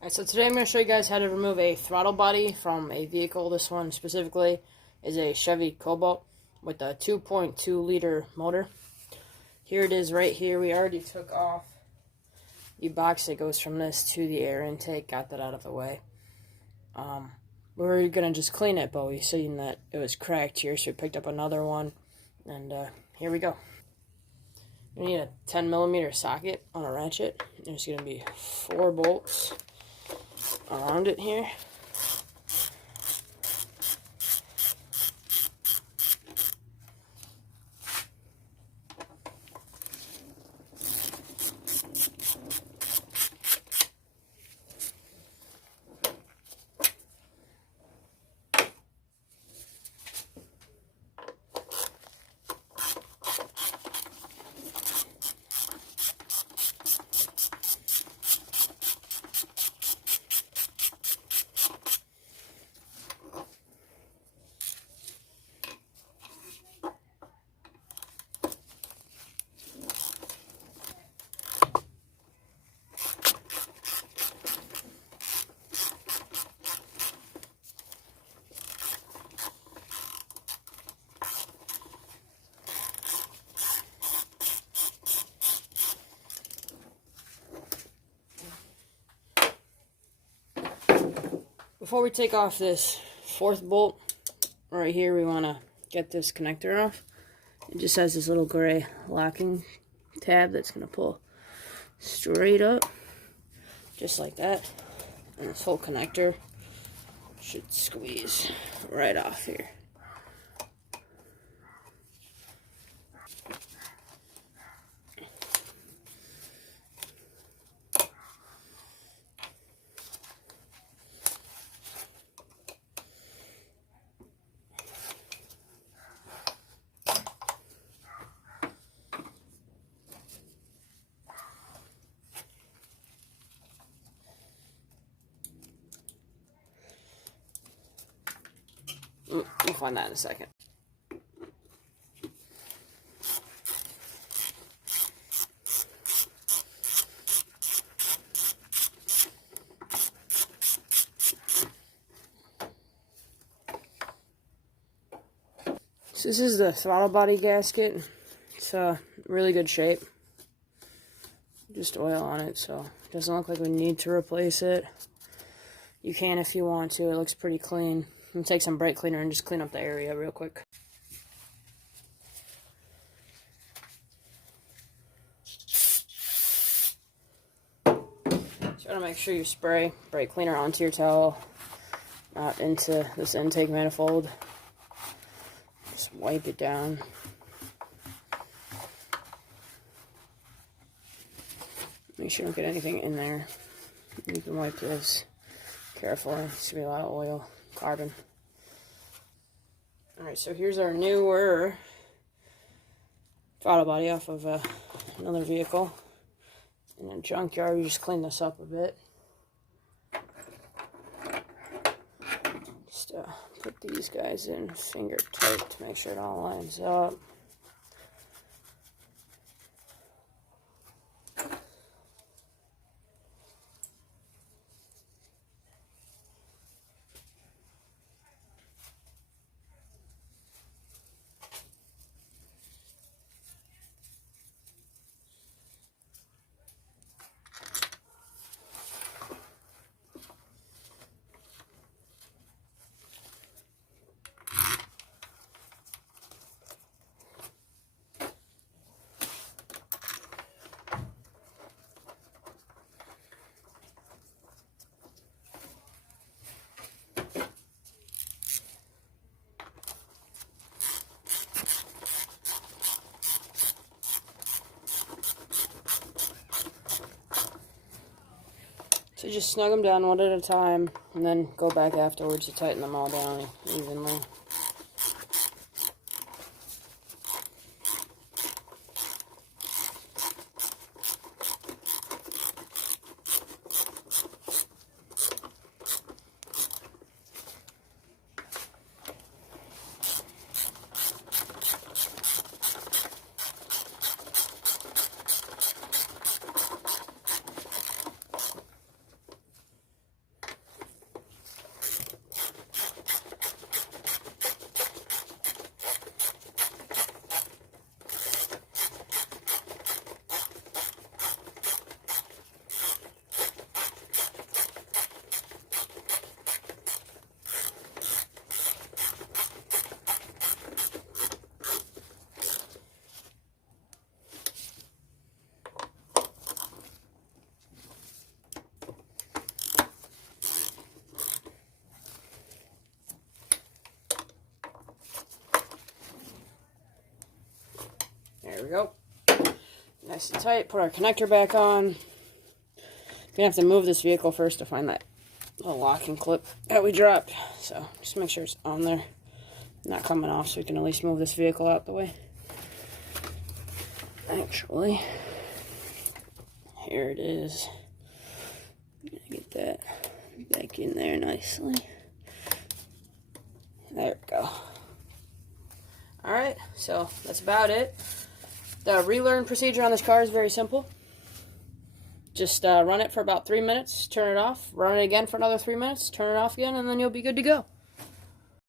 Alright, so today I'm going to show you guys how to remove a throttle body from a vehicle. This one specifically is a Chevy Cobalt with a 2.2 liter motor. Here it is right here. We already took off the box that goes from this to the air intake, got that out of the way. We were going to just clean it, but we seen that it was cracked here, so we picked up another one, and here we go. You need a 10mm socket on a ratchet. There's going to be 4 bolts around it here. Before we take off this 4th bolt right here, we want to get this connector off. It just has this little gray locking tab that's going to pull straight up, just like that. And this whole connector should squeeze right off here. We'll find that in a second. So this is the throttle body gasket. It's really good shape. Just oil on it, so it doesn't look like we need to replace it. You can if you want to. It looks pretty clean. I'm gonna take some brake cleaner and just clean up the area real quick. Try to make sure you spray brake cleaner onto your towel, not into this intake manifold. Just wipe it down. Make sure you don't get anything in there. You can wipe this carefully. There's gonna be a lot of oil, carbon. Alright, so here's our newer throttle body off of another vehicle. In a junkyard, we just clean this up a bit. Just put these guys in finger tight to make sure it all lines up. So just snug them down one at a time, and then go back afterwards to tighten them all down evenly. we go. Nice and tight. Put our connector back on. Gonna have to move this vehicle first to find that little locking clip that we dropped. So just make sure it's on there, not coming off, so we can at least move this vehicle out the way. Actually, here it is. Get that back in there nicely. There we go. Alright, so that's about it. The relearn procedure on this car is very simple. Just run it for about 3 minutes, turn it off, run it again for another 3 minutes, turn it off again, and then you'll be good to go.